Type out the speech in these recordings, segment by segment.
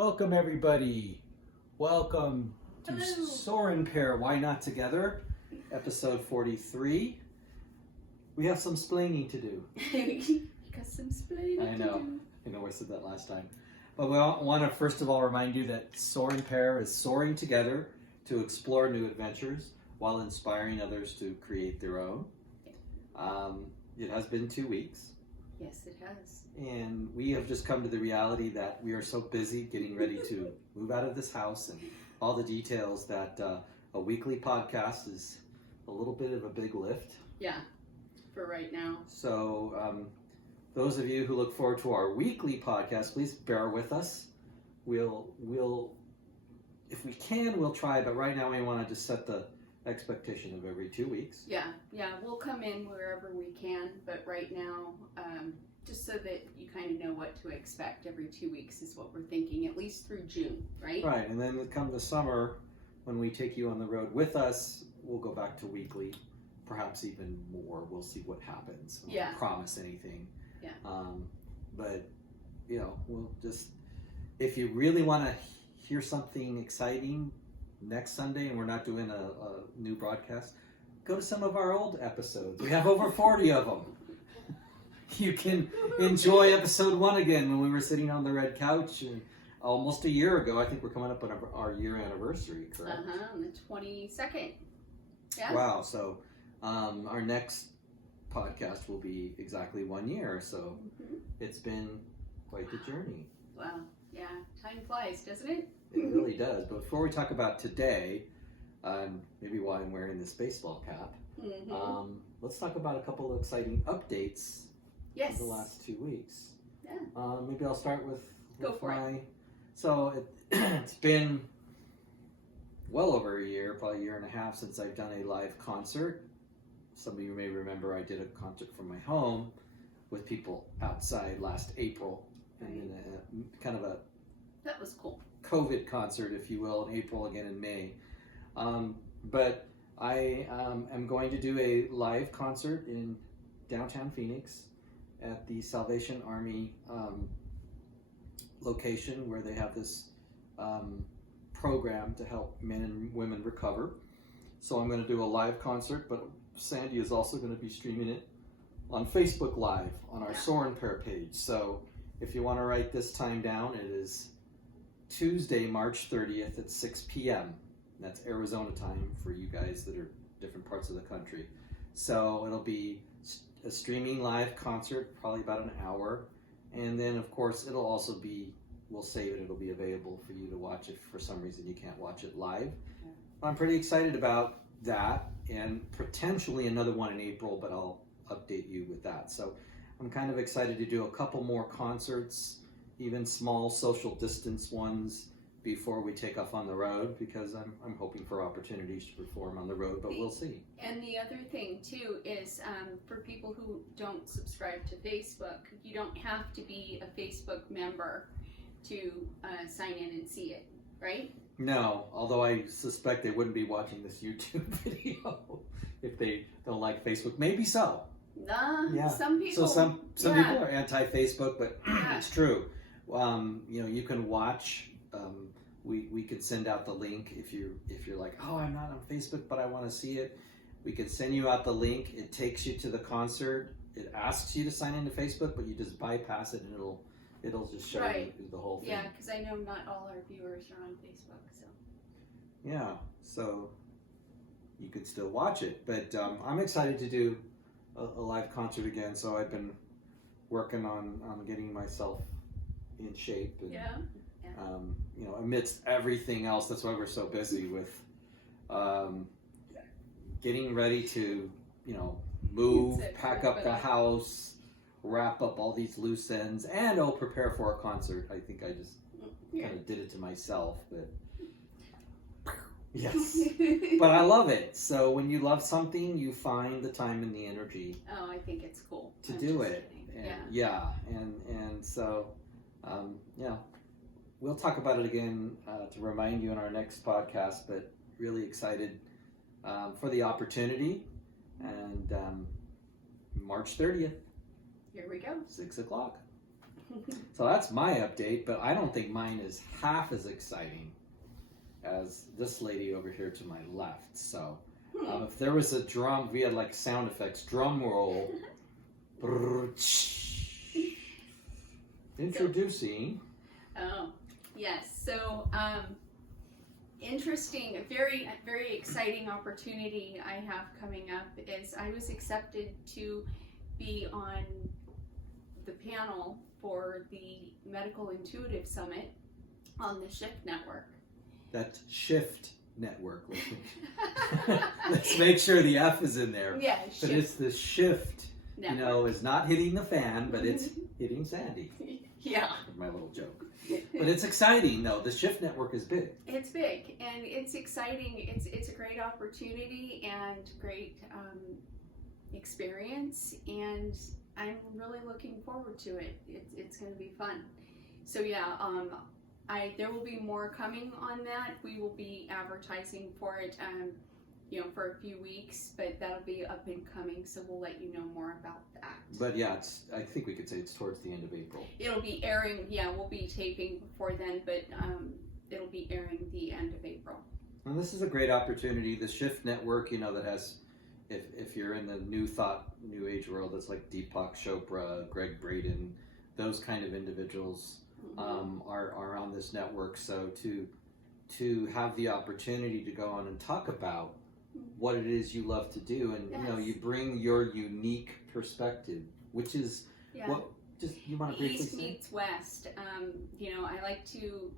Welcome everybody. Welcome to Hello. Soar and Pair, Why Not Together, episode 43. We have some splaining to do. You got some splaining I know. to do. I know I said that last time. But we want to first of all remind you that Soar and Pair is soaring together to explore new adventures while inspiring others to create their own. It has been 2 weeks. Yes, it has. And we have just come to the reality that we are so busy getting ready to move out of this house and all the details that a weekly podcast is a little bit of a big lift. Yeah, for right now. So those of you who look forward to our weekly podcast, please bear with us. We'll if we can, we'll try, but right now we want to just set the expectation of every 2 weeks. Yeah, we'll come in wherever we can, but right now, just so that you kind of know what to expect, every 2 weeks is what we're thinking, at least through June, right? Right, and then come the summer, when we take you on the road with us, we'll go back to weekly, perhaps even more. We'll see what happens. I won't promise anything. Yeah. But, we'll just, if you really want to hear something exciting next Sunday and we're not doing a new broadcast, go to some of our old episodes. We have over 40 of them. You can enjoy episode 1 again when we were sitting on the red couch almost a year ago. I think we're coming up on our year anniversary, correct? On the 22nd. Yeah. Wow. So our next podcast will be exactly 1 year. So it's been quite the journey. Wow. Yeah. Time flies, doesn't it? It really does. But before we talk about today, maybe why I'm wearing this baseball cap, let's talk about a couple of exciting updates. Yes. The last 2 weeks. Yeah. Maybe I'll start with Go for it. So it's been well over a year, probably a year and a half, since I've done a live concert. Some of you may remember I did a concert from my home with people outside last April, and then kind of a That was cool. COVID concert, if you will, in April, again in May. But I am going to do a live concert in downtown Phoenix at the Salvation Army location, where they have this program to help men and women recover. So I'm going to do a live concert, but Sandy is also going to be streaming it on Facebook Live on our Soar and Pair page. So if you want to write this time down, it is Tuesday, March 30th at 6 p.m. That's Arizona time for you guys that are different parts of the country. So it'll be a streaming live concert, probably about an hour. And then, of course, it'll also be, we'll save it, it'll be available for you to watch if for some reason you can't watch it live. I'm pretty excited about that, and potentially another one in April, but I'll update you with that. So I'm kind of excited to do a couple more concerts, even small social distance ones, before we take off on the road, because I'm hoping for opportunities to perform on the road, but we'll see. And the other thing too is for people who don't subscribe to Facebook, you don't have to be a Facebook member to sign in and see it, right? No, although I suspect they wouldn't be watching this YouTube video if they don't like Facebook. Maybe so. Nah, some people. So some people are anti-Facebook, but it's true. You can watch. We could send out the link if you're like, oh, I'm not on Facebook, but I want to see it. We could send you out the link. It takes you to the concert. It asks you to sign into Facebook, but you just bypass it, and it'll just show you the whole thing. Yeah, because I know not all our viewers are on Facebook, so. Yeah, so you could still watch it, but I'm excited to do a live concert again. So I've been working on getting myself in shape. And, amidst everything else, that's why we're so busy with getting ready to, move, pack up the house, wrap up all these loose ends, and prepare for a concert. I think I just kind of did it to myself, but yes. But I love it. So when you love something, you find the time and the energy. Oh, I think it's cool to do it. And so we'll talk about it again to remind you in our next podcast, but really excited for the opportunity. And March 30th. Here we go. 6 o'clock. So that's my update, but I don't think mine is half as exciting as this lady over here to my left. So if there was a drum, we had like sound effects, drum roll. Introducing. Oh, yes. So, interesting, a very, very exciting opportunity I have coming up is I was accepted to be on the panel for the Medical Intuitive Summit on the Shift Network. That Shift Network. Let's make sure the F is in there. Yeah, But Shift it's the Shift, Network. you know, is not hitting the fan, but it's hitting Sandy. Yeah. My little joke. But it's exciting, though. The Shift Network is big. It's big and it's exciting. It's a great opportunity and great experience, and I'm really looking forward to it. It's going to be fun. So yeah, there will be more coming on that. We will be advertising for it, for a few weeks, but that'll be up and coming. So we'll let you know more about that. But yeah, I think we could say it's towards the end of April. It'll be airing. Yeah, we'll be taping before then, but it'll be airing the end of April. And this is a great opportunity. The Shift Network, that has, if you're in the new thought, new age world, that's like Deepak Chopra, Greg Braden, those kind of individuals are on this network. So to have the opportunity to go on and talk about what it is you love to do, and you bring your unique perspective, which is what you want to briefly East say? meets West. I like to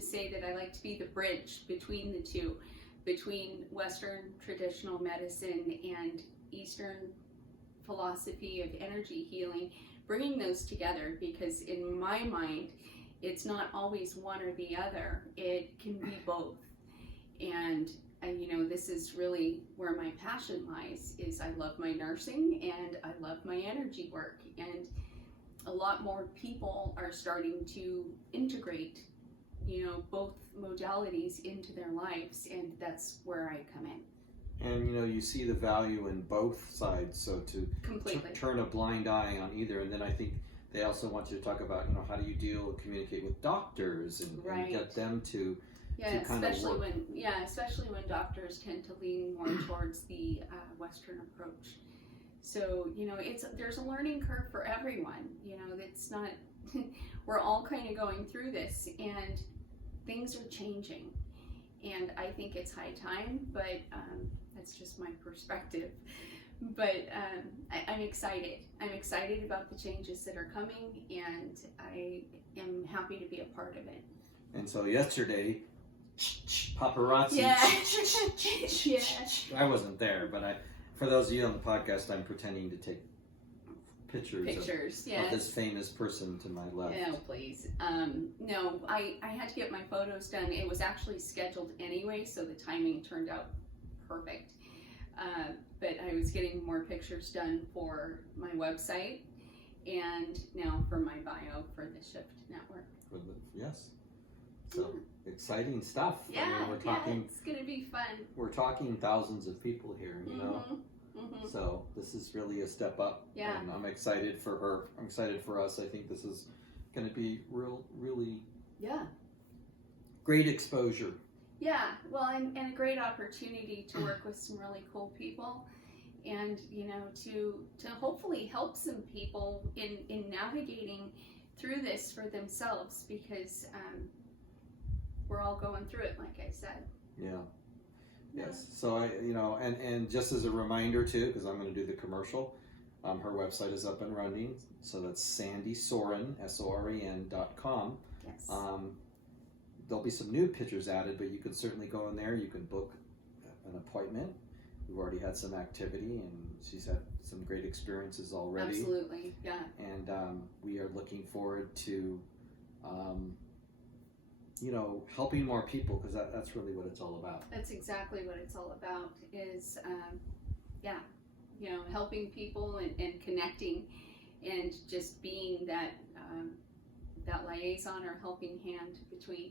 say that I like to be the bridge between the two, between Western traditional medicine and Eastern philosophy of energy healing, bringing those together, because in my mind, it's not always one or the other. It can be both. And this is really where my passion lies, is I love my nursing and I love my energy work. And a lot more people are starting to integrate, both modalities into their lives, and that's where I come in. And you see the value in both sides, so to Completely. turn a blind eye on either. And then I think they also want you to talk about, how do you deal and communicate with doctors and get them to especially when doctors tend to lean more towards the Western approach. So there's a learning curve for everyone. It's not we're all kind of going through this, and things are changing, and I think it's high time. But that's just my perspective. But I'm excited. I'm excited about the changes that are coming, and I am happy to be a part of it. And so yesterday, paparazzi. Yeah. I wasn't there, but for those of you on the podcast, I'm pretending to take pictures of this famous person to my left. No, please. No, I had to get my photos done. It was actually scheduled anyway, so the timing turned out perfect. But I was getting more pictures done for my website and now for my bio for the Shift Network. Yes. So exciting stuff. Yeah, we're talking, it's going to be fun. We're talking thousands of people here, So this is really a step up. Yeah. And I'm excited for her. I'm excited for us. I think this is going to be really great exposure. Yeah, well, and a great opportunity to work with some really cool people, and to hopefully help some people in navigating through this for themselves, because we're all going through it, like I said. Yeah. Yes. So and just as a reminder too, because I'm going to do the commercial, her website is up and running. So that's Sandy Soren, SOREN.com. Yes. There'll be some new pictures added, but you can certainly go in there. You can book an appointment. We've already had some activity, and she's had some great experiences already. Absolutely, yeah. And we are looking forward to, helping more people, because that's really what it's all about. That's exactly what it's all about, is, helping people and connecting, and just being that liaison or helping hand between.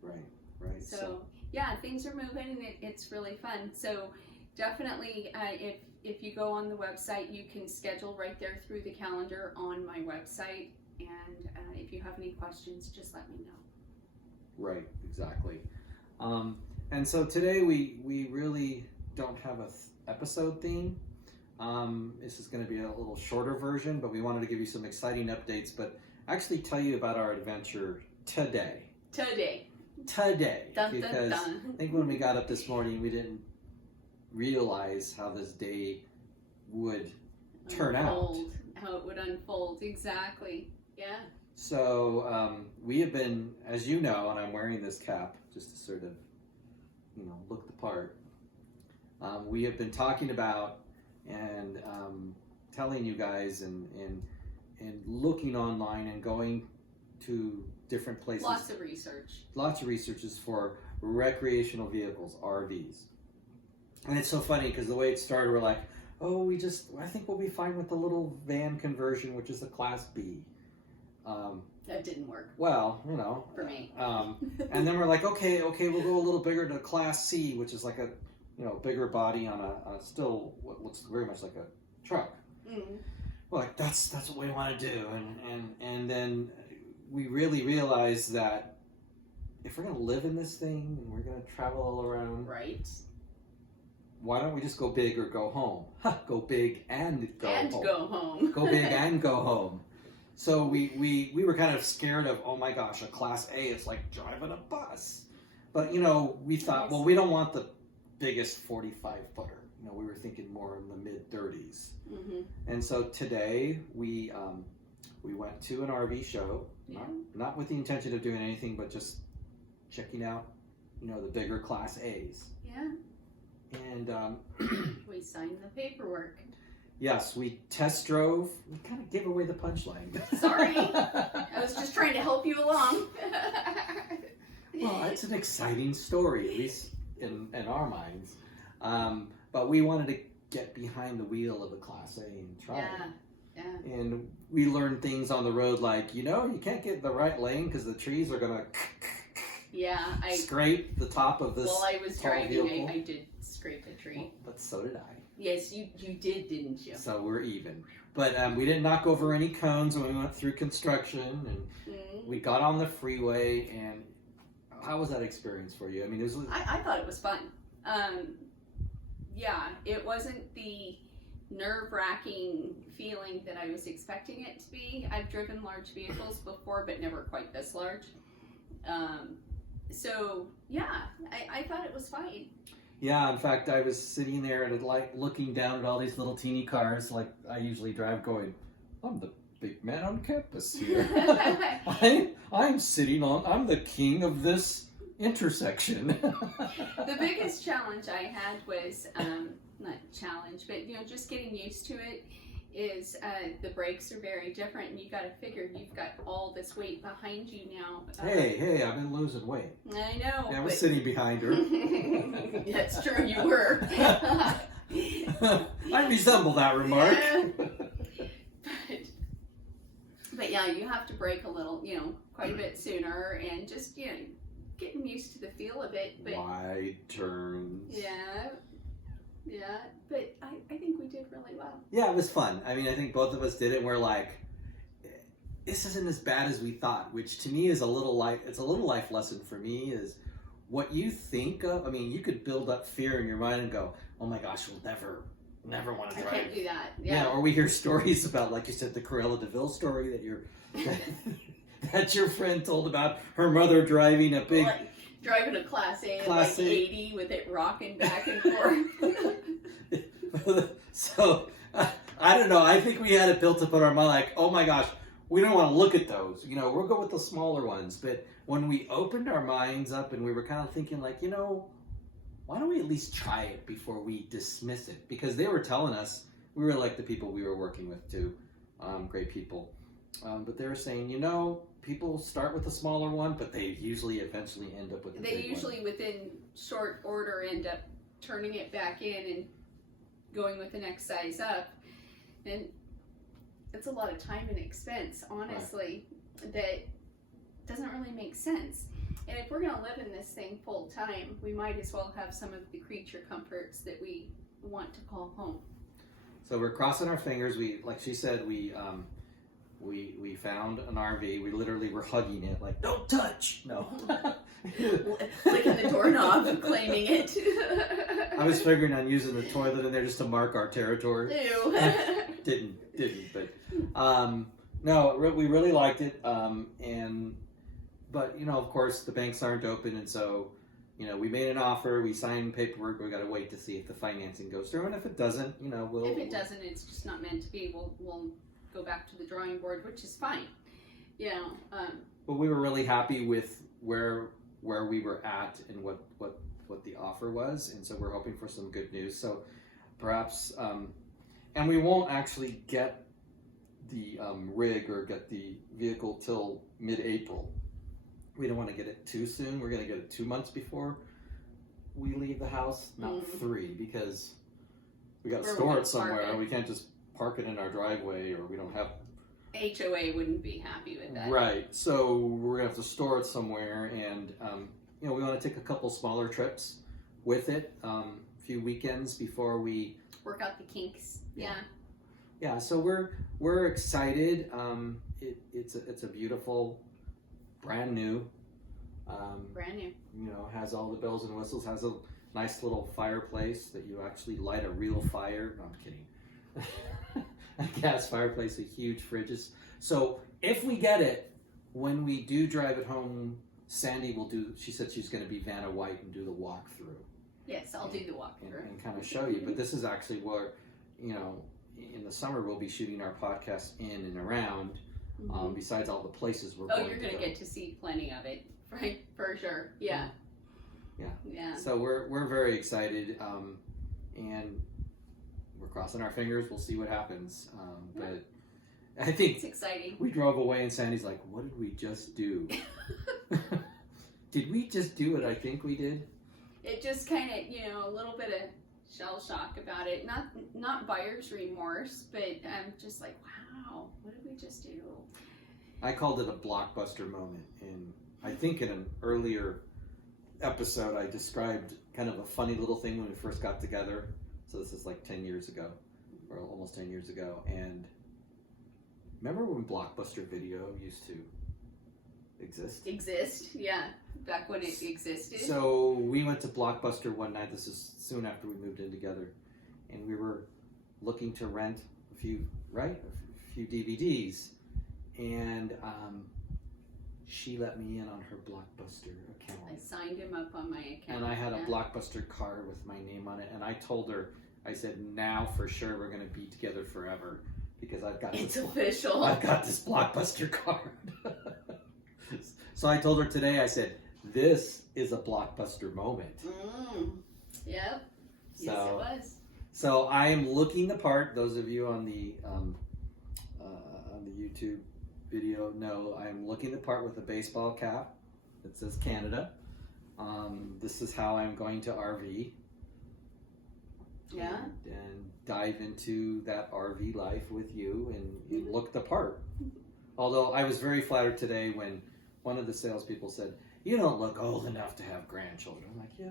Right. So things are moving, and it's really fun. So definitely, if you go on the website, you can schedule right there through the calendar on my website, And if you have any questions, just let me know. Right, exactly. And so today we really don't have a episode theme. This is going to be a little shorter version, but we wanted to give you some exciting updates, but actually tell you about our adventure today. Today. Dun, Because dun, dun. I think when we got up this morning, we didn't realize how this day would turn out. How it would unfold, exactly. Yeah. So we have been, as you know, and I'm wearing this cap just to sort of, look the part. We have been talking about and telling you guys and looking online and going to different places. Lots of research. Lots of researches for recreational vehicles, RVs. And it's so funny because the way it started, we're like, oh, I think we'll be fine with the little van conversion, which is a Class B. That didn't work Well, for me. and then we're like, okay, we'll go a little bigger to Class C, which is like a, bigger body on a still what looks very much like a truck. Mm. We're like, that's what we want to do, and then we really realized that if we're gonna live in this thing and we're gonna travel all around, Right. why don't we just go big or go home? Go big and go home. Go home. Go big and go home. So we were kind of scared of, oh my gosh, a Class A, it's like driving a bus. But, we thought, well, we don't want the biggest 45 footer. We were thinking more in the mid 30s. Mm-hmm. And so today we went to an RV show, not with the intention of doing anything, but just checking out, the bigger Class A's. Yeah. And We signed the paperwork. yes, we test drove. We kind of gave away the punchline. Sorry. I was just trying to help you along. Well, it's an exciting story, at least in our minds. But we wanted to get behind the wheel of a Class A and try it. Yeah. And we learned things on the road like, you can't get in the right lane because the trees are going to scrape the top of this While I was tall driving, vehicle. I did scrape a tree. But so did I. Yes, you did, didn't you? So we're even. But we didn't knock over any cones when we went through construction, and we got on the freeway. And how was that experience for you? I mean, I thought it was fun. It wasn't the nerve-wracking feeling that I was expecting it to be. I've driven large vehicles before, but never quite this large. I thought it was fine. Yeah, in fact, I was sitting there and looking down at all these little teeny cars like I usually drive going, I'm the big man on campus here. I'm the king of this intersection. The biggest challenge I had was, not challenge, but just getting used to it is the brakes are very different, and you got to figure you've got all this weight behind you now. Hey, I've been losing weight. I know. Yeah, I was sitting behind her. That's true, you were. I resemble that remark. But yeah, you have to brake a little, quite a bit sooner, and just, getting used to the feel of it. But wide turns. Yeah, but I think we did really well. Yeah, it was fun. I mean, I think both of us did it. We're like, this isn't as bad as we thought, which to me is a little life lesson for me is what you think of. I mean, you could build up fear in your mind and go, oh my gosh, we'll never want to drive. I can't do that. Yeah, or we hear stories about, like you said, the Cruella de Vil story that your friend told about her mother driving a big... Driving a Class A at Class like A. 80 with it rocking back and forth. So, I don't know. I think we had it built up in our mind like, oh my gosh, we don't want to look at those. We'll go with the smaller ones. But when we opened our minds up and we were kind of thinking like, why don't we at least try it before we dismiss it? Because they were telling us, we were like the people we were working with too, great people. But they were saying, people start with a smaller one, but they usually eventually end up with the big one. They usually within short order end up turning it back in and going with the next size up. And it's a lot of time and expense, honestly, that doesn't really make sense. And if we're going to live in this thing full time, we might as well have some of the creature comforts that we want to call home. So we're crossing our fingers. Like she said, we found an RV. We literally were hugging it, like, don't touch. No. Clicking the doorknob, claiming it. I was figuring on using the toilet in there just to mark our territory. Ew. Didn't, but no, we really liked it. But you know, of course, the banks aren't open, and so you know, we made an offer, we signed paperwork. We got to wait to see if the financing goes through, and if it doesn't, you know, if it doesn't, it's just not meant to be. We'll go back to the drawing board, which is fine. You know. But we were really happy with where we were at and what the offer was, and so we're hoping for some good news. So perhaps, and we won't actually get the rig or get the vehicle till mid-April. We don't want to get it too soon. We're going to get it 2 months before we leave the house, not 3, because we got to store it somewhere. We can't just park it in our driveway, or we don't have. HOA wouldn't be happy with that. Right. So we're going to have to store it somewhere, and you know, we want to take a couple smaller trips with it, a few weekends before we work out the kinks. Yeah. Yeah. So we're excited. It's a beautiful. Brand new. Brand new. You know, has all the bells and whistles, has a nice little fireplace that you actually light a real fire. No, I'm kidding. A gas fireplace, a huge fridges. So if we get it, when we do drive it home, Sandy will do, she said she's going to be Vanna White and do the walkthrough. Yes, I'll do the walkthrough. And kind of show you. But this is actually where, you know, in the summer we'll be shooting our podcast in and around. Besides all the places we're going to go. Oh, you're going to get to see plenty of it, right? For sure. Yeah. Yeah. So we're very excited, and we're crossing our fingers. We'll see what happens. But I think it's exciting. We drove away, and Sandy's like, "What did we just do? Did we just do what I think we did?" It just kind of, you know, a little bit of shell shock about it. Not buyer's remorse, but I'm just like, wow, what did we just do? I called it a blockbuster moment, and I think in an earlier episode I described kind of a funny little thing when we first got together. So this is like 10 years ago, or almost 10 years ago. And remember when Blockbuster Video used to exist? Yeah, back when it existed. So we went to Blockbuster one night. This is soon after we moved in together, and we were looking to rent a few DVDs, and she let me in on her Blockbuster account. I signed him up on my account. And I had a Blockbuster card with my name on it, and I told her, I said, now for sure we're going to be together forever, because I've got it's official. I've got this Blockbuster card. So I told her today, I said, this is a Blockbuster moment. Yep. So, yes, it was. So I am looking the part. Those of you on the YouTube video know I am looking the part with a baseball cap that says Canada. This is how I'm going to RV. Yeah. And dive into that RV life with you and look the part. Although I was very flattered today when one of the salespeople said, "You don't look old enough to have grandchildren." I'm like, yeah.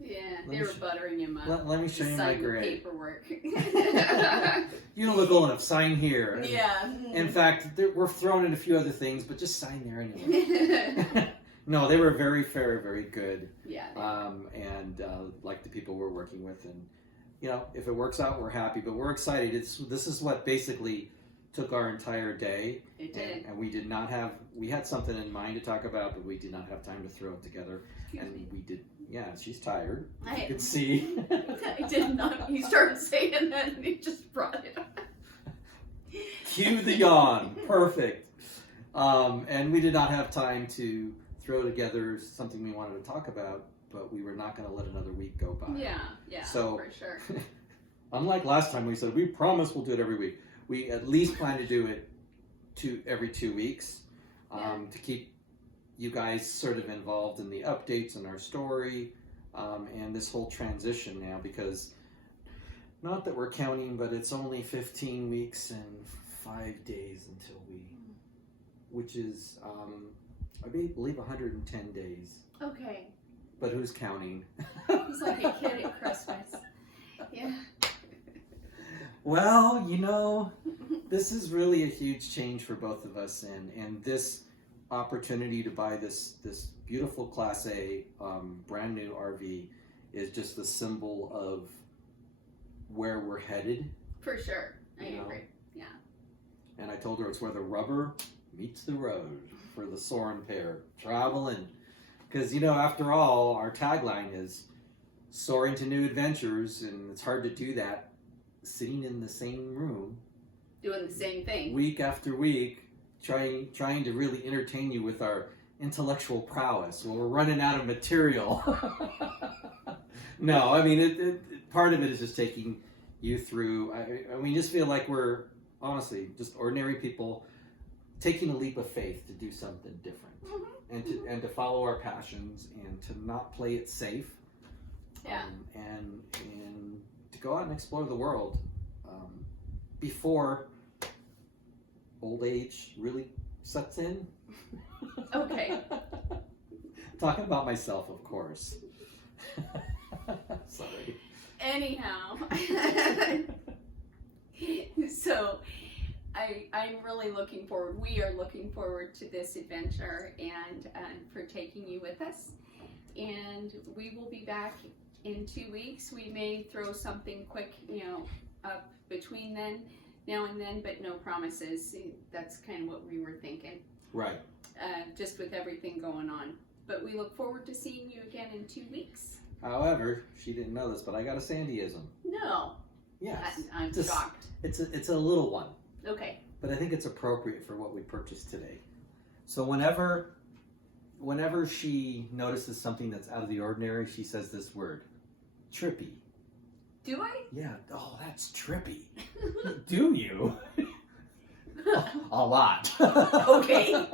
Yeah, they were buttering him up. Let me show you my grade. Paperwork. You don't look old enough. Sign here. Yeah. In fact, we're throwing in a few other things, but just sign there anyway. No, they were very fair, very good. Yeah. And like the people we're working with, and you know, if it works out, we're happy. But we're excited. This is what basically took our entire day. It did. And we did not have. We had something in mind to talk about, but we did not have time to throw it together. We did. Yeah, she's tired. You can see. I did not. You started saying that, and you just brought it up. Cue the yawn. Perfect. And we did not have time to throw together something we wanted to talk about, but we were not going to let another week go by. Yeah, so, for sure. Unlike last time, we said we promise we'll do it every week. We at least plan to do it every 2 weeks to keep you guys sort of involved in the updates in our story and this whole transition now, because not that we're counting, but it's only 15 weeks and 5 days until which is I believe 110 days. Okay. But who's counting? He's like a kid at Christmas. Yeah. Well, you know, this is really a huge change for both of us, and this opportunity to buy this beautiful Class A brand new RV is just a symbol of where we're headed. For sure. I You know? agree. And I told her it's where the rubber meets the road for the Soren pair. Traveling. Because, after all, our tagline is soaring to new adventures, and it's hard to do that sitting in the same room Doing the same thing. week after week, trying to really entertain you with our intellectual prowess. Well, we're running out of material. No, I mean, it part of it is just taking you through. I mean, just feel like we're honestly just ordinary people taking a leap of faith to do something different, and to follow our passions, and to not play it safe. Yeah. And to go out and explore the world before old age really sets in. Okay. Talking about myself, of course. Sorry. Anyhow, so I'm really looking forward. We are looking forward to this adventure, and for taking you with us. And we will be back in 2 weeks. We may throw something quick, up between now and then, but no promises. That's kind of what we were thinking, Right. just with everything going on. But we look forward to seeing you again in 2 weeks. However, she didn't know this, but I got a Sandyism. No, Yes. I'm Just- shocked. It's a little one, Okay. but I think it's appropriate for what we purchased today. So whenever she notices something that's out of the ordinary, she says this word, trippy. Do I? Yeah. Oh, that's trippy. Do you? A lot. Okay.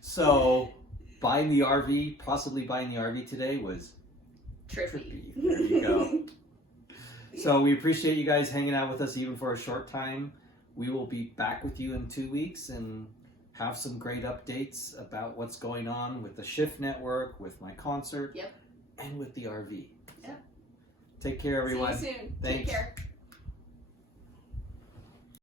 So possibly buying the RV today was Trippy. There you go. So we appreciate you guys hanging out with us even for a short time. We will be back with you in 2 weeks and have some great updates about what's going on with the Shift Network, with my concert, Yep. and with the RV. Yep. Take care, everyone. See you soon. Thanks. Take care.